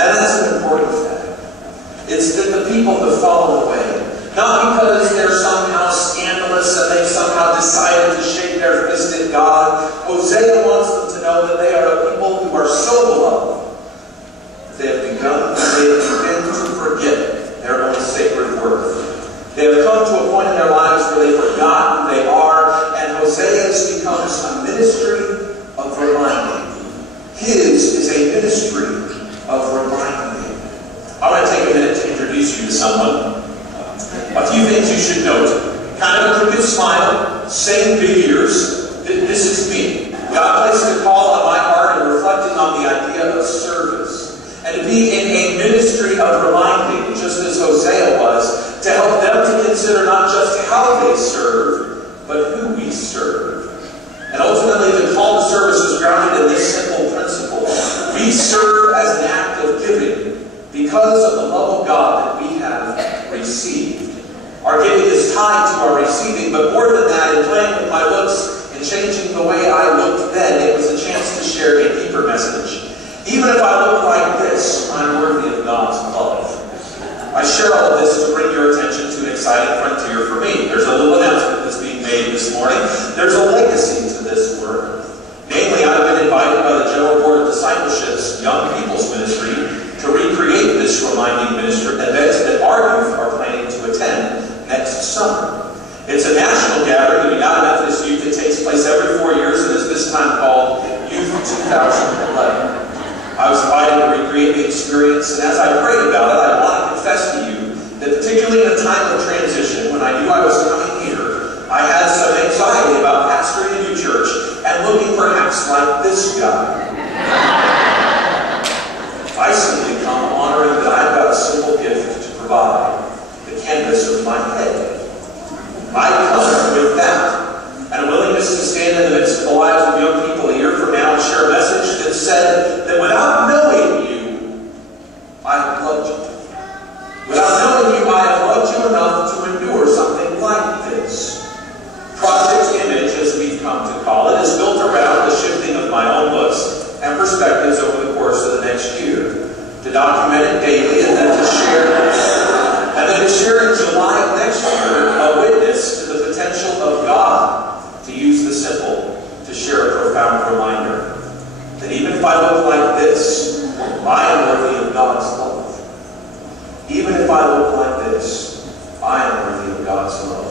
And that's an important fact. It's that the people have fallen away. Not because they're somehow scandalous and they've somehow decided to shake their fist at God. Hosea wants them to know that they are a people who are so beloved that they have begun to forget their own sacred worth. They have come to a point in their lives where they forgot who they are, and Hosea's becomes a ministry of reminding. His is a ministry of reminding. I want to take a minute to introduce you to someone. A few things you should note. Kind of a crooked smile, same big ears. This is me. God placed a call on my heart and reflecting on the idea of service. And to be in a ministry of reminding, just as Hosea was, to help them to consider not just how they serve, but who we serve. And ultimately, the call to service is grounded in this simple principle. We serve as an act of giving because of the love of God that we have received. Our giving is tied to our receiving, but more than that, in playing with my looks and changing the way I looked then, it was a chance to share a deeper message. Even if I look like this, I'm worthy of God's love. I share all of this to bring your attention to an exciting frontier for me. There's a little announcement that's being made this morning. There's a legacy to this work. Namely, I've been invited by the General Board of Discipleship's Young People's Ministry to recreate this reminding ministry event that our youth are planning to attend next summer. It's a national gathering of United Methodist Youth that takes place every 4 years and is this time called Youth 2011. I was invited to recreate the experience, and as I prayed about it, I want to confess to you that particularly in a time of transition, when I knew I was coming here, I had some anxiety about pastoring a new church and looking perhaps like this guy. I simply come honoring that I've got a simple gift to provide, the canvas of my head. I come with that, and a willingness to stand in the midst of the lives of young people a year from now and share a message that said that without knowing you, I have loved you. Without knowing you, I have loved you enough to endure something like this. Project Image, as we've come to call it, is built around the shifting of my own looks and perspectives over the course of the next year. To document it daily and then to share in July of next year a witness to the potential of God to use the simple to share a profound reminder that even if I look like this, I am worthy of God's love. Even if I look like this, I am worthy of God's love.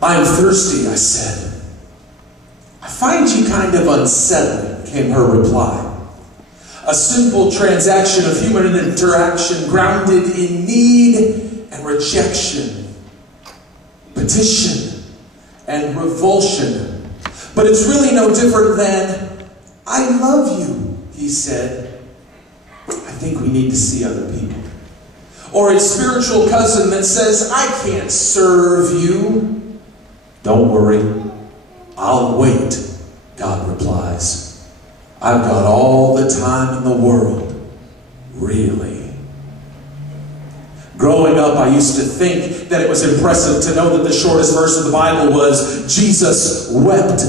"I'm thirsty," I said. "I find you kind of unsettling," came her reply. A simple transaction of human interaction grounded in need and rejection, petition and revulsion. But it's really no different than, "I love you," he said. "I think we need to see other people." or its spiritual cousin that says, I can't serve you. Don't worry, I'll wait, God replies. I've got all the time in the world, really. Growing up, I used to think that it was impressive to know that the shortest verse of the Bible was, Jesus wept.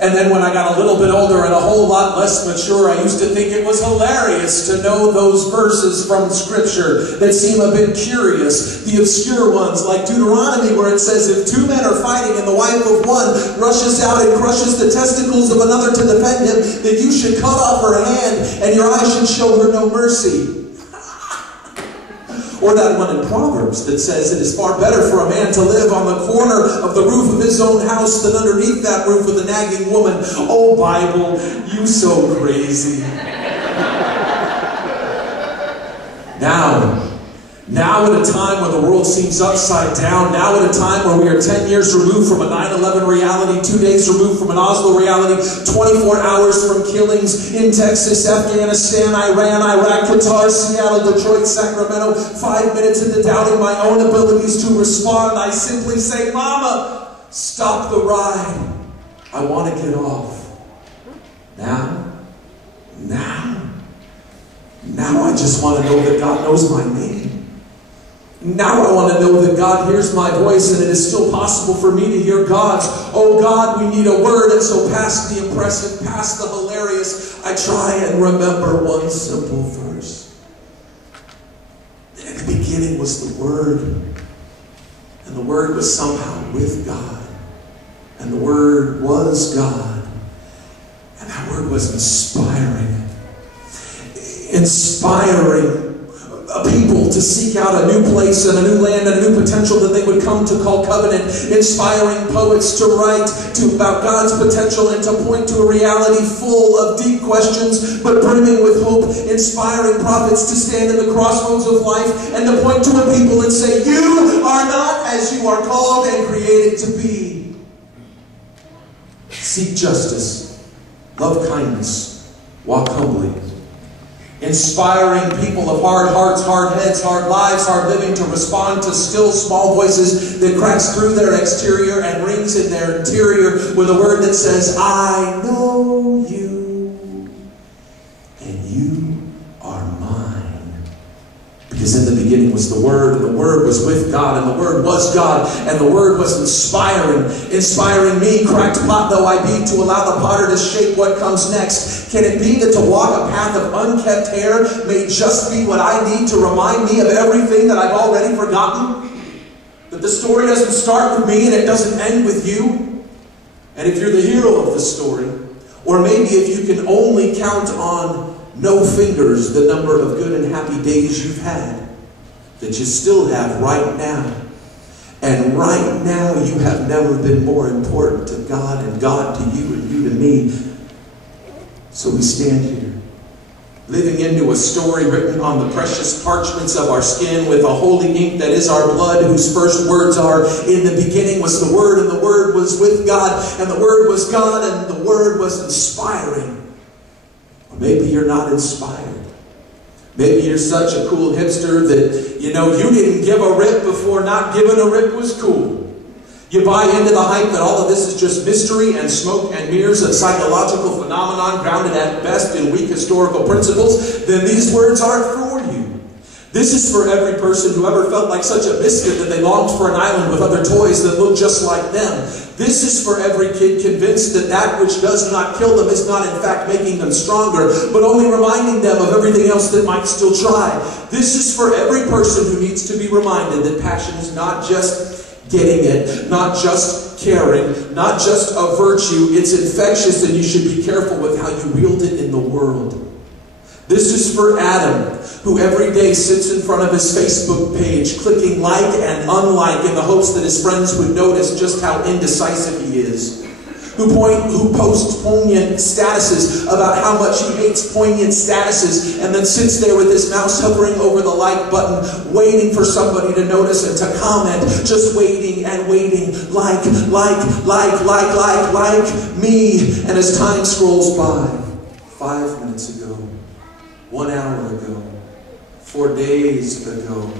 And then when I got a little bit older and a whole lot less mature, I used to think it was hilarious to know those verses from Scripture that seem a bit curious. The obscure ones like Deuteronomy, where it says, if two men are fighting and the wife of one rushes out and crushes the testicles of another to defend him, then you should cut off her hand and your eye should show her no mercy. Or that one in Proverbs that says, it is far better for a man to live on the corner of the roof of his own house than underneath that roof with a nagging woman. Oh, Bible, you so crazy. Now at a time where the world seems upside down, now at a time where we are 10 years removed from a 9/11 reality, 2 days removed from an Oslo reality, 24 hours from killings in Texas, Afghanistan, Iran, Iraq, Qatar, Seattle, Detroit, Sacramento, 5 minutes into doubting my own abilities to respond, I simply say, Mama, stop the ride. I want to get off. Now I just want to know that God knows my name. Now I want to know that God hears my voice and it is still possible for me to hear God's. Oh God, we need a word. And so past the impressive, past the hilarious, I try and remember one simple verse. In the beginning was the Word. And the Word was somehow with God. And the Word was God. And that Word was inspiring. Inspiring people to seek out a new place and a new land and a new potential that they would come to call covenant. Inspiring poets to write about God's potential and to point to a reality full of deep questions but brimming with hope. Inspiring prophets to stand in the crossroads of life and to point to a people and say, you are not as you are called and created to be. Seek justice. Love kindness. Walk humbly. Inspiring people of hard hearts, hard heads, hard lives, hard living to respond to still small voices that cracks through their exterior and rings in their interior with a word that says, I know you and you are mine. Because in the beginning was the Word, and the Word was with God, and the Word was God, and the Word was inspiring. Inspiring me, cracked pot though I be, to allow the potter to shape what comes next. Can it be that to walk a path of unkept hair may just be what I need to remind me of everything that I've already forgotten? That the story doesn't start with me and it doesn't end with you? And if you're the hero of the story, or maybe if you can only count on no fingers the number of good and happy days you've had, that you still have right now. And right now you have never been more important to God and God to you and you to me. So we stand here, living into a story written on the precious parchments of our skin with a holy ink that is our blood, whose first words are, in the beginning was the Word, and the Word was with God, and the Word was God, and the Word was inspiring. Or maybe you're not inspired. Maybe you're such a cool hipster that, you didn't give a rip before not giving a rip was cool. You buy into the hype that all of this is just mystery and smoke and mirrors, a psychological phenomenon grounded at best in weak historical principles, then these words aren't for you. This is for every person who ever felt like such a misfit that they longed for an island with other toys that looked just like them. This is for every kid convinced that that which does not kill them is not in fact making them stronger, but only reminding them of everything else that might still try. This is for every person who needs to be reminded that passion is not just getting it, not just caring, not just a virtue. It's infectious and you should be careful with how you wield it in the world. This is for Adam, who every day sits in front of his Facebook page, clicking like and unlike in the hopes that his friends would notice just how indecisive he is. Who posts poignant statuses about how much he hates poignant statuses, and then sits there with his mouse hovering over the like button, waiting for somebody to notice and to comment, just waiting and waiting, like me. And as time scrolls by, 5 minutes ago, 1 hour ago, 4 days ago,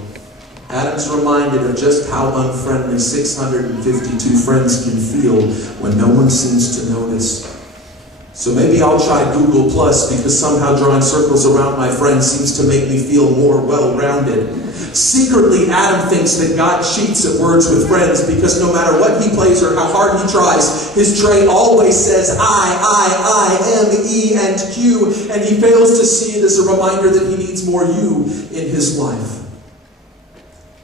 Adam's reminded of just how unfriendly 652 friends can feel when no one seems to notice. So maybe I'll try Google Plus, because somehow drawing circles around my friends seems to make me feel more well-rounded. Secretly, Adam thinks that God cheats at words with friends, because no matter what he plays or how hard he tries, his tray always says I, M, E, and Q, and he fails to see it as a reminder that he needs more you in his life.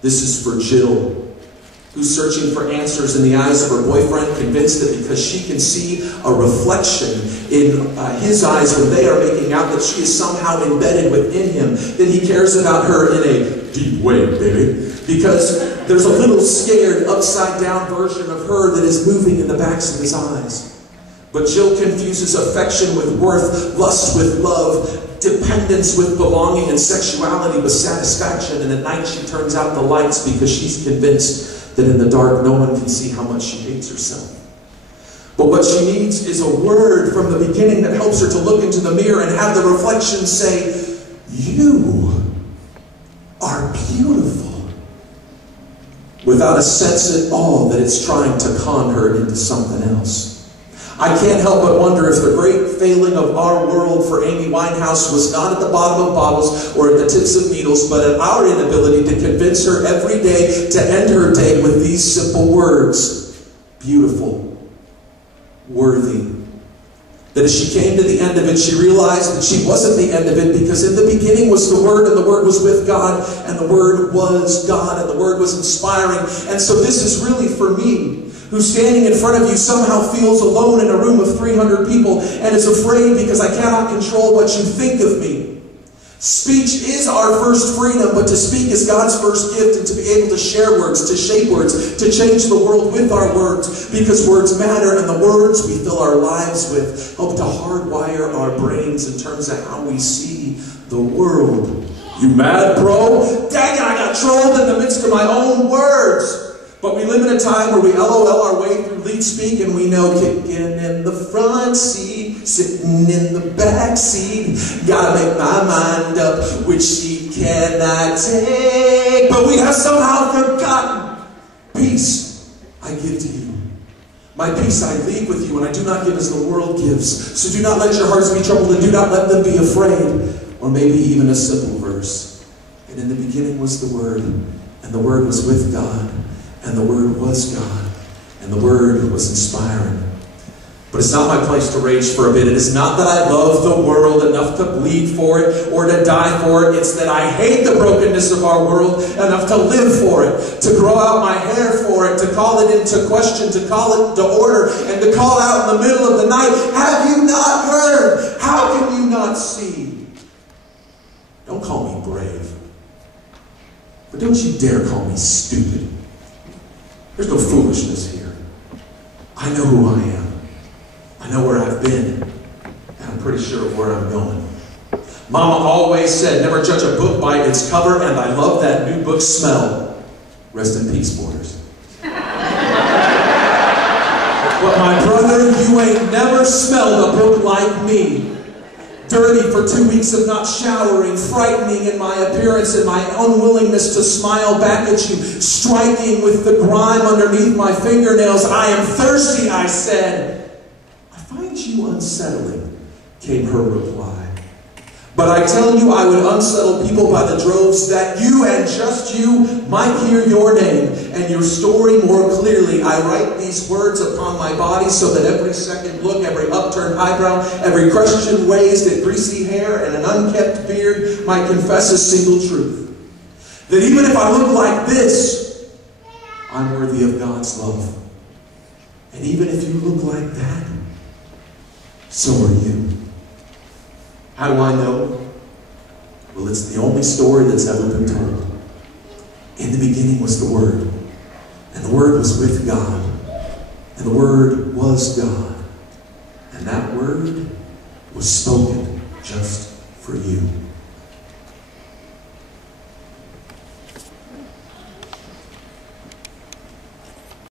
This is for Jill, who's searching for answers in the eyes of her boyfriend, convinced that because she can see a reflection in his eyes when they are making out, that she is somehow embedded within him, that he cares about her in a deep way, baby. Because there's a little scared, upside-down version of her that is moving in the backs of his eyes. But Jill confuses affection with worth, lust with love, dependence with belonging, and sexuality with satisfaction. And at night she turns out the lights because she's convinced that in the dark no one can see how much she hates herself. But what she needs is a word from the beginning that helps her to look into the mirror and have the reflection say, "You are beautiful," without a sense at all that it's trying to con her into something else. I can't help but wonder if the great failing of our world for Amy Winehouse was not at the bottom of bottles or at the tips of needles, but at our inability to convince her every day to end her day with these simple words: beautiful, worthy. That as she came to the end of it, she realized that she wasn't the end of it, because in the beginning was the Word, and the Word was with God, and the Word was God, and the Word was inspiring. And so this is really for me, who standing in front of you somehow feels alone in a room of 300 people and is afraid because I cannot control what you think of me. Speech is our first freedom, but to speak is God's first gift, and to be able to share words, to shape words, to change the world with our words, because words matter, and the words we fill our lives with help to hardwire our brains in terms of how we see the world. You mad, bro? Dang it, I got trolled in the midst of my own words. But we live in a time where we LOL our way through lead speak, and we know kicking in the front seat, sitting in the back seat, gotta make my mind up which seat can I take. But we have somehow forgotten peace I give to you. My peace I leave with you, and I do not give as the world gives. So do not let your hearts be troubled, and do not let them be afraid. Or maybe even a simple verse. And in the beginning was the Word, and the Word was with God, and the Word was God, and the Word was inspiring. But it's not my place to rage for a bit. It is not that I love the world enough to bleed for it or to die for it. It's that I hate the brokenness of our world enough to live for it, to grow out my hair for it, to call it into question, to call it into order, and to call out in the middle of the night, "Have you not heard? How can you not see?" Don't call me brave, but don't you dare call me stupid. There's no foolishness here. I know who I am. I know where I've been. And I'm pretty sure of where I'm going. Mama always said, never judge a book by its cover, and I love that new book smell. Rest in peace, Borders. But my brother, you ain't never smelled a book like me. Dirty for 2 weeks of not showering, frightening in my appearance and my unwillingness to smile back at you, striking with the grime underneath my fingernails. "I am thirsty," I said. "I find you unsettling," came her reply. "But I tell you, I would unsettle people by the droves, that you and just you might hear your name and your story more clearly. I write these words upon my body so that every second look, every upturned eyebrow, every question raised and greasy hair and an unkept beard might confess a single truth. That even if I look like this, I'm worthy of God's love. And even if you look like that, so are you." How do I know? Well, it's the only story that's ever been told. In the beginning was the Word, and the Word was with God, and the Word was God, and that Word was spoken just for you.